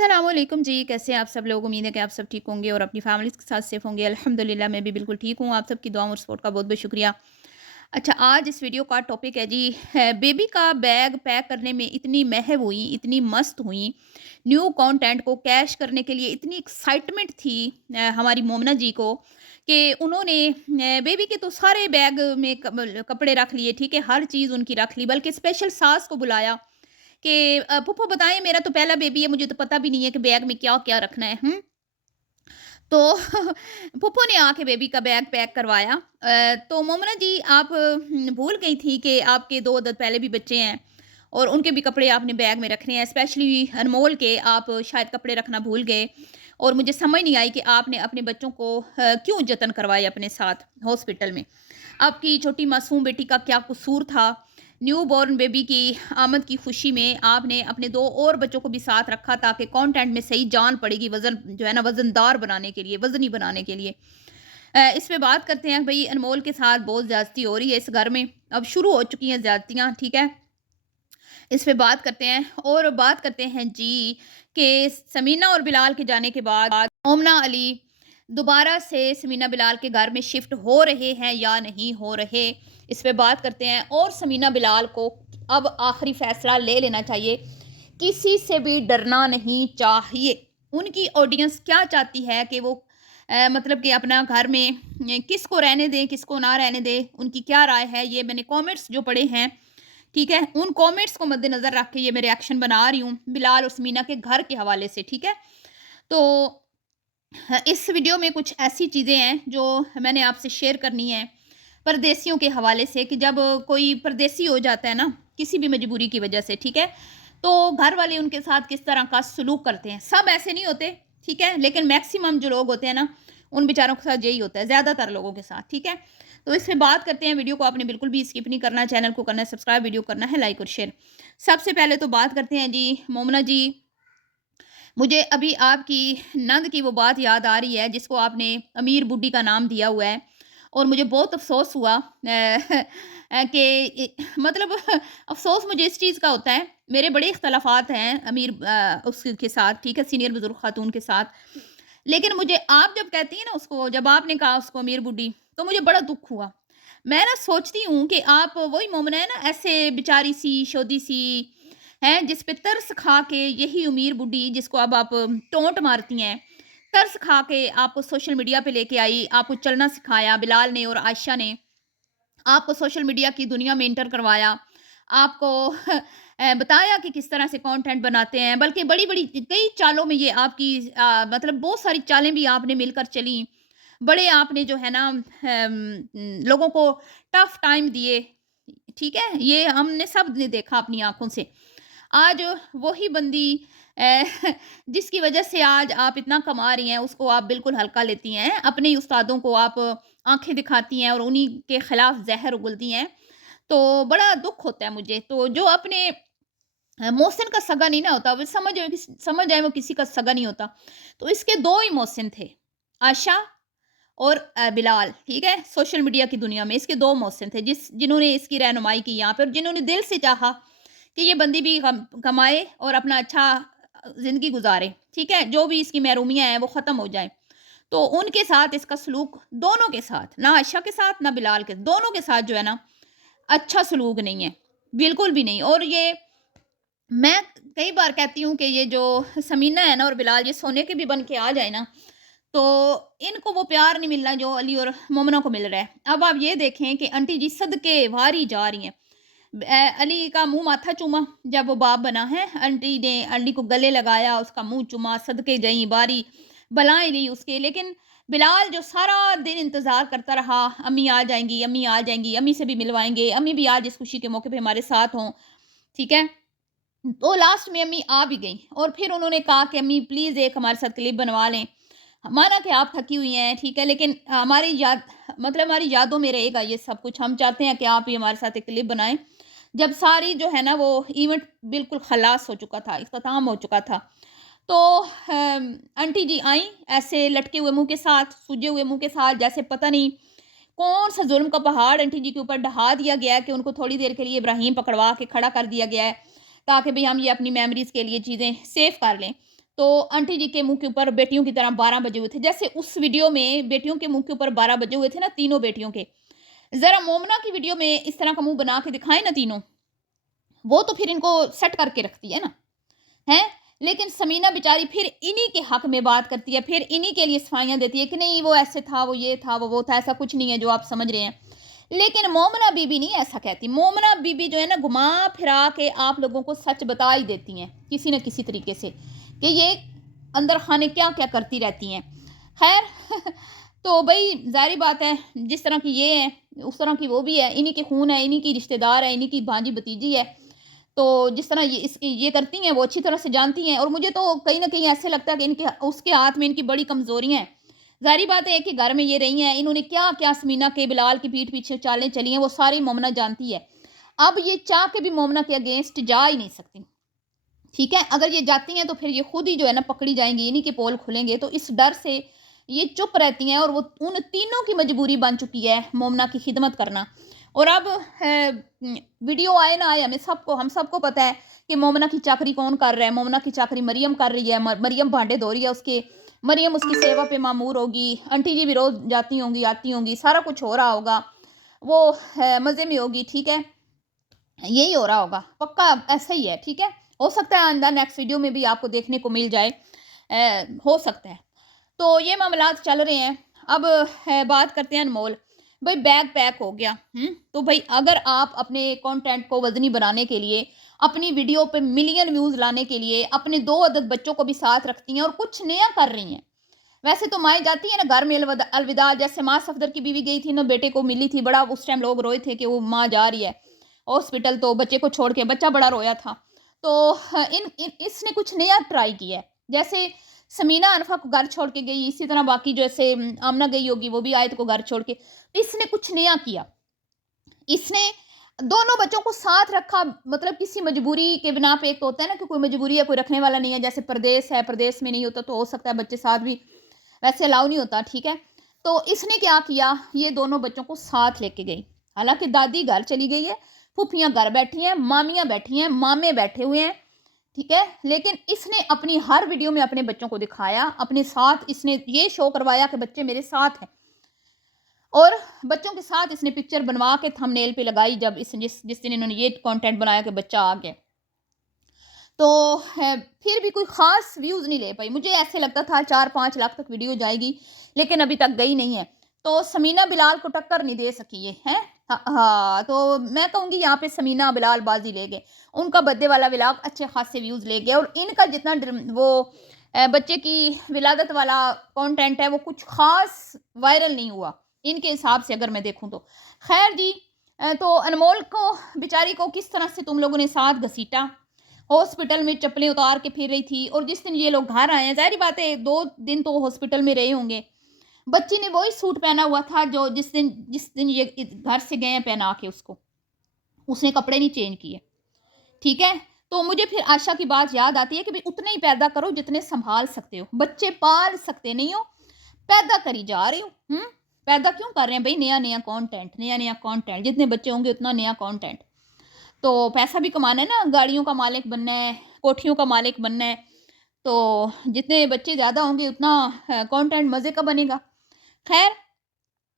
अस्सलाम वालेकुम जी, कैसे हैं आप सब लोग? उम्मीद है कि आप सब ठीक होंगे और अपनी फैमिलीज़ के साथ सेफ़ होंगे। अल्हम्दुलिल्लाह मैं भी बिल्कुल ठीक हूँ। आप सबकी दुआ और सपोर्ट का बहुत-बहुत शुक्रिया। अच्छा, आज इस वीडियो का टॉपिक है जी, बेबी का बैग पैक करने में इतनी महव हुई, इतनी मस्त हुई, न्यू कंटेंट को कैश करने के लिए इतनी एक्साइटमेंट थी हमारी मोमना जी को कि उन्होंने बेबी के तो सारे बैग में कपड़े रख लिए, ठीक है? हर चीज़ उनकी रख ली, बल्कि स्पेशल सास को बुलाया कि फूफो बताएँ, मेरा तो पहला बेबी है, मुझे तो पता भी नहीं है कि बैग में क्या-क्या रखना है। तो फूफो ने आके बेबी का बैग पैक करवाया। तो मोमना जी आप भूल गई थी कि आपके 2 अदद पहले भी बच्चे हैं और उनके भी कपड़े आपने बैग में रखने हैं। स्पेशली अनमोल के आप शायद कपड़े रखना भूल गए और मुझे समझ नहीं आई कि आपने अपने बच्चों को क्यों जतन करवाए अपने साथ हॉस्पिटल में। आपकी छोटी मासूम बेटी का क्या कसूर था? न्यू बॉर्न बेबी की आमद की खुशी में आपने अपने 2 और बच्चों को भी साथ रखा ताकि कंटेंट में सही जान पड़ेगी वज़न जो है ना वज़नदार बनाने के लिए, वज़नी बनाने के लिए। इस पे बात करते हैं भई, अनमोल के साथ बहुत ज़्यादती हो रही है इस घर में। अब शुरू हो चुकी हैं ज़्यादतियाँ, ठीक है? इस पे बात करते हैं और बात करते हैं जी कि समीना और बिलाल के जाने के बाद मोमना अली दोबारा से समीना बिलाल के घर में शिफ्ट हो रहे हैं या नहीं हो रहे, इस पे बात करते हैं। और समीना बिलाल को अब आखिरी फैसला ले लेना चाहिए, किसी से भी डरना नहीं चाहिए। उनकी ऑडियंस क्या चाहती है कि वो मतलब कि अपना घर में किसको रहने दें, किसको ना रहने दें, उनकी क्या राय है, ये मैंने कमेंट्स जो पढ़े हैं, ठीक है? उन कमेंट्स को मद्देनज़र रख के ये मैं रिएक्शन बना रही हूँ, बिलाल और समीना के घर के हवाले से, ठीक है? तो इस वीडियो में कुछ ऐसी चीज़ें हैं जो मैंने आपसे शेयर करनी है परदेसियों के हवाले से कि जब कोई परदेसी हो जाता है ना, किसी भी मजबूरी की वजह से, ठीक है? तो घर वाले उनके साथ किस तरह का सलूक करते हैं। सब ऐसे नहीं होते, ठीक है? लेकिन मैक्सिमम जो लोग होते हैं ना, उन बेचारों के साथ यही होता है, ज़्यादातर लोगों के साथ, ठीक है? तो इस पे बात करते हैं। वीडियो को आपने बिल्कुल भी स्किप नहीं करना, चैनल को करना है सब्सक्राइब, वीडियो करना है लाइक और शेयर। सबसे पहले तो बात करते हैं जी, मोमना जी, मुझे अभी आपकी नंद की वो बात याद आ रही है जिसको आपने अमीर बुड्ढी का नाम दिया हुआ है और मुझे बहुत अफ़सोस हुआ कि मतलब अफ़सोस मुझे इस चीज़ का होता है, मेरे बड़े इख्तलाफ़ात हैं अमीर उसके साथ, ठीक है, सीनियर बुज़ुर्ग खातून के साथ। लेकिन मुझे आप जब कहती हैं ना उसको, जब आपने कहा उसको अमीर बुड्ढी, तो मुझे बड़ा दुःख हुआ। मैं ना सोचती हूँ कि आप वही मोमना है ना, ऐसे बेचारी-सी, शोदी-सी हैं जिस पे तरस खा के यही अमीर बुड्ढी जिसको अब आप टोंट मारती हैं, तरस खा के आपको सोशल मीडिया पे लेके आई, आपको चलना सिखाया बिलाल ने और आयशा ने, आपको सोशल मीडिया की दुनिया में एंटर करवाया, आपको बताया कि किस तरह से कंटेंट बनाते हैं, बल्कि बड़ी-बड़ी कई चालों में ये आपकी मतलब बहुत सारी चालें भी आपने मिलकर चली। बड़े आपने जो है ना लोगों को टफ टाइम दिए, ठीक है? ये हमने सब ने देखा अपनी आँखों से। आज वही बंदी अ, जिसकी वजह से आज आप इतना कमा रही हैं, उसको आप बिल्कुल हल्का लेती हैं। अपने ही उस्तादों को आप आँखें दिखाती हैं और उन्हीं के खिलाफ ज़हर उगलती हैं। तो बड़ा दुःख होता है मुझे। तो जो अपने मोहसिन का सगा नहीं ना होता, वो समझ जाए वो किसी का सगा नहीं होता। तो इसके 2 ही मोहसिन थे, आयशा और बिलाल, ठीक है? सोशल मीडिया की दुनिया में इसके 2 मोहसिन थे जिन्होंने इसकी रहनुमाई की यहाँ पे और जिन्होंने दिल से चाहा कि ये बंदी भी कमाए और अपना अच्छा ज़िंदगी गुज़ारे, ठीक है? जो भी इसकी महरूमियाँ हैं वो ख़त्म हो जाएँ। तो उनके साथ इसका सलूक दोनों के साथ, ना आयशा के साथ ना बिलाल के, दोनों के साथ जो है ना अच्छा सलूक नहीं है, बिल्कुल भी नहीं। और ये मैं कई बार कहती हूँ कि ये जो समीना है ना और बिलाल, ये सोने के भी बन के आ जाए ना, तो इनको वो प्यार नहीं मिलना जो अली और मोमना को मिल रहा है। अब आप ये देखें कि आंटी जी सदके वारी जा रही हैं। अली का मुँह माथा चूमा जब वो बाप बना है, आंटी ने अली को गले लगाया, उसका मुँह चूमा, सदके गई बारी, बलाएँ ली उसके। लेकिन बिलाल जो सारा दिन इंतज़ार करता रहा, अम्मी आ जाएँगी, अम्मी आ जाएँगी, अम्मी से भी मिलवाएँगे, अम्मी भी आज इस खुशी के मौके पे हमारे साथ हों, ठीक है? तो लास्ट में अम्मी आ भी गईं और फिर उन्होंने कहा कि अम्मी प्लीज़ एक हमारे साथ क्लिप बनवा लें। माना कि आप थकी हुई हैं, ठीक है, लेकिन हमारी याद मतलब हमारी यादों में रहेगा ये सब कुछ। हम चाहते हैं कि आप भी हमारे साथ एक क्लिप बनाएँ। जब सारी जो है ना वो इवेंट बिल्कुल खलास हो चुका था, इख्तिताम हो चुका था। तो आंटी जी आईं ऐसे लटके हुए मुँह के साथ, सूजे हुए मुँह के साथ, जैसे पता नहीं कौन-सा ज़ुल्म का पहाड़ आंटी जी के ऊपर ढहा दिया गया है कि उनको थोड़ी देर के लिए इब्राहीम पकड़वा के खड़ा कर दिया गया है, ताकि भई हम ये अपनी मेमोरीज़ के लिए चीज़ें सेव कर लें। तो आंटी जी के मुँह के ऊपर बेटियों की तरह 12 बजे हुए थे। जैसे उस वीडियो में बेटियों के मुँह के ऊपर 12 बजे हुए थे ना तीनों बेटियों के। ज़रा मोमना की वीडियो में इस तरह का मुँह बना के दिखाएँ ना तीनों, वो तो फिर इनको सेट करके रखती है ना, हैं? लेकिन समीना बेचारी फिर इन्हीं के हक में बात करती है, फिर इन्हीं के लिए सफाइयाँ देती है कि नहीं वो ऐसे था, वो ये था, वो था, ऐसा कुछ नहीं है जो आप समझ रहे हैं। लेकिन मोमना बीबी नहीं ऐसा कहती। मोमना बीबी जो है ना घुमा-फिरा के आप लोगों को सच बता ही देती हैं, किसी न किसी तरीके से, कि ये अंदर खाने क्या-क्या करती रहती हैं। खैर तो भई ज़ाहिर बात है, जिस तरह की ये है, उस तरह की वो भी है, इन्हीं के खून है, इन्हीं की रिश्तेदार है, इन्हीं की भांजी-भतीजी है। तो जिस तरह ये करती हैं वो अच्छी तरह से जानती हैं, और मुझे तो कहीं न कहीं ऐसे लगता है कि इनके उसके हाथ में इनकी बड़ी कमज़ोरियाँ हैं। ज़ाहिर बात है कि घर में ये रही हैं, इन्होंने क्या-क्या समीना के, बिलाल की पीठ पीछे चालें चली हैं, वो सारी मोमना जानती है। अब ये चाह के भी मोमना के अगेंस्ट जा ही नहीं सकती, ठीक है? अगर ये जाती हैं तो फिर ये खुद ही जो है ना पकड़ी जाएँगी, इन्हीं के पोल खुलेंगे, तो इस डर से ये चुप रहती हैं, और वो उन तीनों की मजबूरी बन चुकी है मोमना की खिदमत करना। और अब वीडियो आए ना आए, हम सबको पता है कि मोमना की चाकरी कौन कर रहा है। मोमना की चाकरी मरियम कर रही है, मरियम भांडे धो रही है उसके, मरियम उसकी सेवा पे मामूर होगी, आंटी जी भी रोज़ जाती होंगी, आती होंगी, सारा कुछ हो रहा होगा। वो मज़े में होगी, ठीक है? यही हो रहा होगा, पक्का ऐसा ही है, ठीक है? हो सकता है इन द नेक्स्ट वीडियो में भी आपको देखने को मिल जाए, हो सकता है। तो ये मामलात चल रहे हैं। अब है बात करते हैं अनमोल। भई बैग पैक हो गया, तो भई अगर आप अपने कंटेंट को वज़नी बनाने के लिए, अपनी वीडियो पे मिलियन व्यूज़ लाने के लिए, अपने 2 अदद बच्चों को भी साथ रखती हैं और कुछ नया कर रही हैं। वैसे तो माएँ जाती हैं ना घर में अलविदा, जैसे माँ सफदर की बीवी गई थी ना, बेटे को मिली थी, बड़ा उस टाइम लोग रोए थे कि वो माँ जा रही है हॉस्पिटल, तो बच्चे को छोड़ के, बच्चा बड़ा रोया था। तो इसने कुछ नया ट्राई किया है। जैसे समीना अनफा को घर छोड़ के गई, इसी तरह बाकी जैसे आमना गई होगी, वो भी आयत को घर छोड़ के। इसने कुछ नया किया। इसने दोनों बच्चों को साथ रखा, मतलब किसी मजबूरी के बिना पे। एक तो होता है ना कि कोई मजबूरी है, कोई रखने वाला नहीं है, जैसे प्रदेश है, प्रदेश में नहीं होता तो हो सकता है बच्चे साथ भी, वैसे अलाउ नहीं होता, ठीक है? तो इसने क्या किया, ये दोनों बच्चों को साथ लेके गई। हालाँकि दादी घर चली गई है, फूफियाँ घर बैठी हैं, मामियाँ बैठी हैं, मामे बैठे हुए हैं, ठीक है? लेकिन इसने अपनी हर वीडियो में अपने बच्चों को दिखाया, अपने साथ इसने ये शो करवाया कि बच्चे मेरे साथ हैं। और बच्चों के साथ इसने पिक्चर बनवा के थंबनेल पे लगाई, जब जिस दिन इन्होंने ये कंटेंट बनाया कि बच्चा आ गया। तो फिर भी कोई ख़ास व्यूज़ नहीं ले पाई। मुझे ऐसे लगता था 4-5 लाख तक वीडियो जाएगी, लेकिन अभी तक गई नहीं है। तो समीना बिलाल को टक्कर नहीं दे सकी ये, हैं? हाँ, तो मैं कहूँगी यहाँ पे समीना बिलाल बाज़ी ले गए। उनका बर्थडे वाला व्लॉग अच्छे ख़ासे व्यूज़ ले गया, और इनका जितना बच्चे की विलादत वाला कंटेंट है, वो कुछ ख़ास वायरल नहीं हुआ, इनके हिसाब से अगर मैं देखूँ तो। ख़ैर जी, तो अनमोल को बेचारी को किस तरह से तुम लोगों ने साथ घसीटा। हॉस्पिटल में चप्पलें उतार के फिर रही थी, और जिस दिन ये लोग घर आए हैं, ज़ाहिर बात है 2 दिन तो हॉस्पिटल में रहे होंगे। बच्ची ने वही सूट पहना हुआ था जो जिस दिन ये घर से गए हैं पहना के उसको। उसने कपड़े नहीं चेंज किए, ठीक है? तो मुझे फिर आशा की बात याद आती है कि भई उतने ही पैदा करो जितने सँभाल सकते हो। बच्चे पाल सकते नहीं हो, पैदा करी जा रहे हो, पैदा क्यों कर रहे हैं भई नया-नया कंटेंट, जितने बच्चे होंगे उतना नया कंटेंट। तो पैसा भी कमाना है ना, गाड़ियों का मालिक बनना है, कोठियों का मालिक बनना है, तो जितने बच्चे ज़्यादा होंगे उतना कंटेंट मज़े का बनेगा। ख़ैर,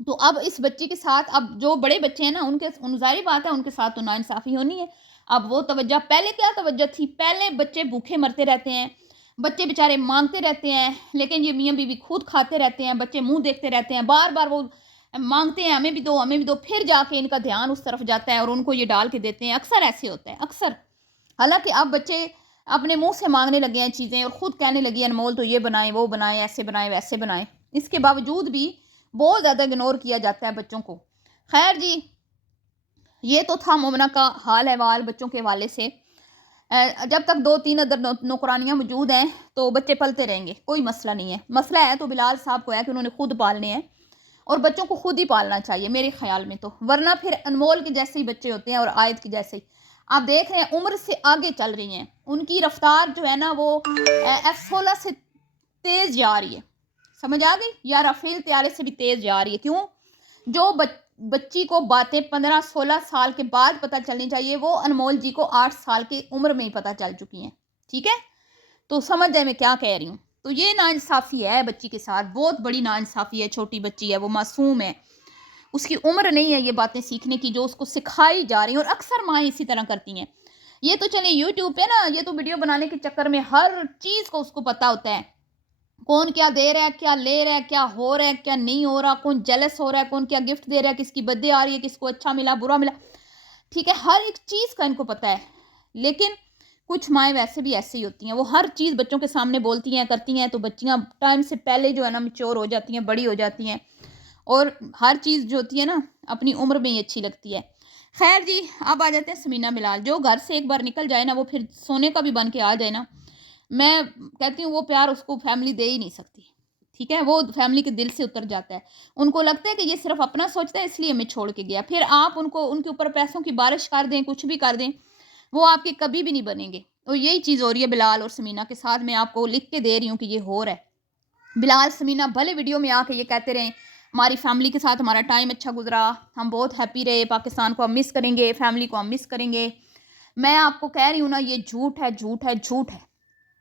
तो अब इस बच्ची के साथ अब जो बड़े बच्चे हैं ना, ज़ाहिर बात है उनके साथ तो नाइंसाफ़ी होनी है। अब वो तवज्जो, पहले क्या तवज्जो थी, पहले बच्चे भूखे मरते रहते हैं, बच्चे बेचारे माँगते रहते हैं, लेकिन ये मियाँ-बीवी खुद खाते रहते हैं, बच्चे मुँह देखते रहते हैं, बार-बार वो माँगते हैं, हमें भी दो, हमें भी दो, फिर जाके इनका ध्यान उस तरफ जाता है और उनको ये डाल के देते हैं। अक्सर ऐसे होता है, अक्सर। हालाँकि अब बच्चे अपने मुँह से माँगने लगे हैं चीज़ें, और खुद कहने लगी है अनमोल तो ये बनाएँ, वो बनाएँ, ऐसे बनाएँ, वैसे बनाएँ। इसके बावजूद भी बहुत ज़्यादा इग्नोर किया जाता है बच्चों को। ख़ैर जी, ये तो था मोमना का हाल-अहवाल बच्चों के हवाले से। जब तक 2-3 अदर नौकरानियाँ मौजूद हैं, तो बच्चे पलते रहेंगे, कोई मसला नहीं है। मसला है तो बिलाल साहब को है कि उन्होंने खुद पालने हैं, और बच्चों को खुद ही पालना चाहिए मेरे ख़्याल में तो। वरना फिर अनमोल के जैसे ही बच्चे होते हैं और आयत के जैसे ही। आप देख रहे हैं उम्र से आगे चल रही हैं। उनकी रफ़्तार जो है ना वो F-16 से तेज़ जा रही है। समझ आ गई? या राफ़ेल तैयारे से भी तेज़ जा रही है। क्यों? जो बच्ची को बातें 15-16 साल के बाद पता चलनी चाहिए, वो अनमोल जी को 8 साल की उम्र में ही पता चल चुकी हैं। ठीक है? तो समझ जाए मैं क्या कह रही हूँ। तो ये नाइंसाफ़ी है बच्ची के साथ, बहुत बड़ी नाइंसाफ़ी है, छोटी बच्ची है, वो मासूम है, उसकी उम्र नहीं है ये बातें सीखने की जो उसको सिखाई जा रही हैं, और अक्सर माएँ इसी तरह करती हैं। ये तो चले यूट्यूब पे ना, ये तो वीडियो बनाने के चक्कर में हर चीज़ को उसको पता होता है। कौन क्या दे रहा है, क्या ले रहा है, क्या हो रहा है, क्या नहीं हो रहा, कौन जेलस हो रहा है, कौन क्या गिफ्ट दे रहा है, किसकी बर्थडे आ रही है, किसको अच्छा मिला, बुरा मिला। ठीक है, हर एक चीज़ का इनको पता है। लेकिन कुछ माएँ वैसे भी ऐसे ही होती हैं, वो हर चीज़ बच्चों के सामने बोलती हैं, करती हैं, तो बच्चियाँ टाइम से पहले जो है ना मैच्योर हो जाती हैं, बड़ी हो जाती हैं, और हर चीज़ जो होती है ना अपनी उम्र में ही अच्छी लगती है। खैर जी, अब आ जाते हैं समीना बिलाल। जो घर से एक बार निकल जाए ना, वो फिर सोने का भी बन के आ जाए ना, मैं कहती हूँ वो प्यार उसको फैमिली दे ही नहीं सकती। ठीक है? वो फैमिली के दिल से उतर जाता है। उनको लगता है कि ये सिर्फ़ अपना सोचता है इसलिए हमें छोड़ के गया। फिर आप उनको उनके ऊपर पैसों की बारिश कर दें, कुछ भी कर दें, वो आपके कभी भी नहीं बनेंगे। और यही चीज़ हो रही है बिलाल और समीना के साथ। मैं आपको लिख के दे रही हूँ कि ये हो रहा है। बिलाल, समीना भले वीडियो में आके ये कहते रहें, हमारी फैमिली के साथ हमारा टाइम अच्छा गुज़रा, हम बहुत हैप्पी रहे, पाकिस्तान को हम मिस करेंगे, फैमिली को हम मिस करेंगे। मैं आपको कह रही हूँ ना, ये झूठ है, झूठ है, झूठ है।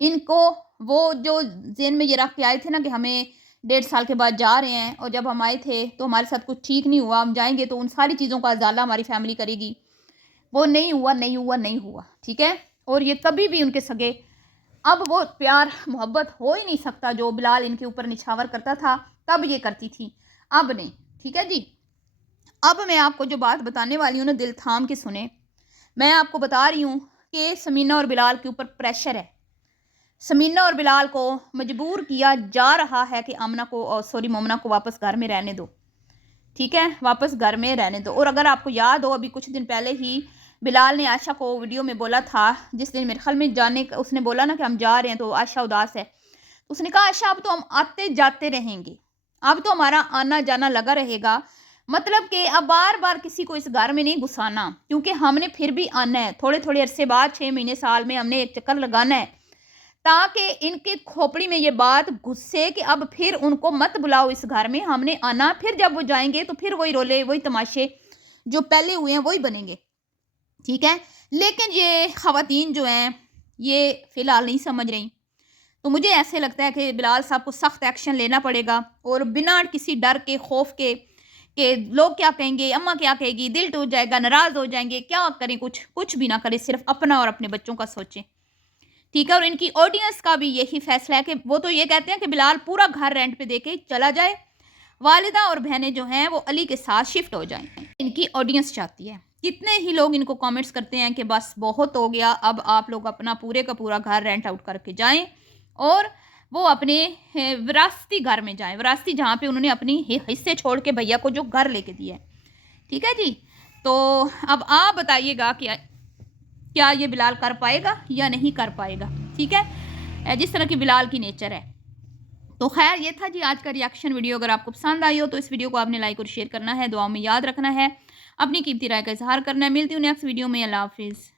इनको वो जो ज़हन में ये रख के आए थे ना कि हमें 1.5 साल के बाद जा रहे हैं, और जब हम आए थे तो हमारे साथ कुछ ठीक नहीं हुआ, हम जाएँगे तो उन सारी चीज़ों का उजाला हमारी फैमिली करेगी। वो नहीं हुआ, नहीं हुआ, नहीं हुआ, ठीक है? और ये कभी भी उनके सगे, अब वो प्यार मोहब्बत हो ही नहीं सकता जो बिलाल इनके ऊपर निछावर करता था, तब ये करती थी, अब नहीं। ठीक है जी? अब मैं आपको जो बात बताने वाली हूँ ना, दिल थाम के सुनें। मैं आपको बता रही हूँ कि समीना और बिलाल के ऊपर प्रेशर है। समीना और बिलाल को मजबूर किया जा रहा है कि मोमना को वापस घर में रहने दो। ठीक है? वापस घर में रहने दो। और अगर आपको याद हो, अभी कुछ दिन पहले ही बिलाल ने आयशा को वीडियो में बोला था, जिस दिन मेरे ख्याल में जाने का उसने बोला ना कि हम जा रहे हैं, तो आयशा उदास है। उसने कहा, आयशा अब तो हम आते जाते रहेंगे, अब तो हमारा आना जाना लगा रहेगा। मतलब कि अब बार बार किसी को इस घर में नहीं घुसाना, क्योंकि हमने फिर भी आना है, थोड़े थोड़े अरसे बाद, 6 महीने साल में हमने एक चक्कर लगाना है, ताकि इनके खोपड़ी में ये बात घुसे कि अब फिर उनको मत बुलाओ इस घर में, हमने आना। फिर जब वो जाएंगे तो फिर वही रोले, वही तमाशे जो पहले हुए हैं वही बनेंगे। ठीक है? लेकिन ये खवातीन जो हैं, ये फ़िलहाल नहीं समझ रही। तो मुझे ऐसे लगता है कि बिलाल साहब को सख्त एक्शन लेना पड़ेगा, और बिना किसी डर के, खौफ के कि लोग क्या कहेंगे, अम्मा क्या कहेगी, दिल टूट जाएगा, नाराज़ हो जाएंगे, क्या करें, कुछ भी ना करें, सिर्फ अपना और अपने बच्चों का सोचें। ठीक है? और इनकी ऑडियंस का भी यही फैसला है कि वो तो ये कहते हैं कि बिलाल पूरा घर रेंट पे देके चला जाए, वालिदा और बहनें जो हैं वो अली के साथ शिफ्ट हो जाएं। इनकी ऑडियंस चाहती है। कितने ही लोग इनको कमेंट्स करते हैं कि बस बहुत हो गया, अब आप लोग अपना पूरे का पूरा घर रेंट आउट करके जाएं, और वो अपने विरासती घर में जाएं, विरासती जहाँ पे उन्होंने अपनी हिस्से छोड़ के भैया को जो घर लेके दिया है। ठीक है जी? तो अब आप बताइएगा कि क्या ये बिलाल कर पाएगा या नहीं कर पाएगा। ठीक है? जिस तरह की बिलाल की नेचर है। तो खैर, ये था जी आज का रिएक्शन वीडियो। अगर आपको पसंद आई हो तो इस वीडियो को आपने लाइक और शेयर करना है, दुआओं में याद रखना है, अपनी कीमती राय का इजहार करना है। मिलती हूँ नेक्स्ट वीडियो में। अल्लाह हाफिज़।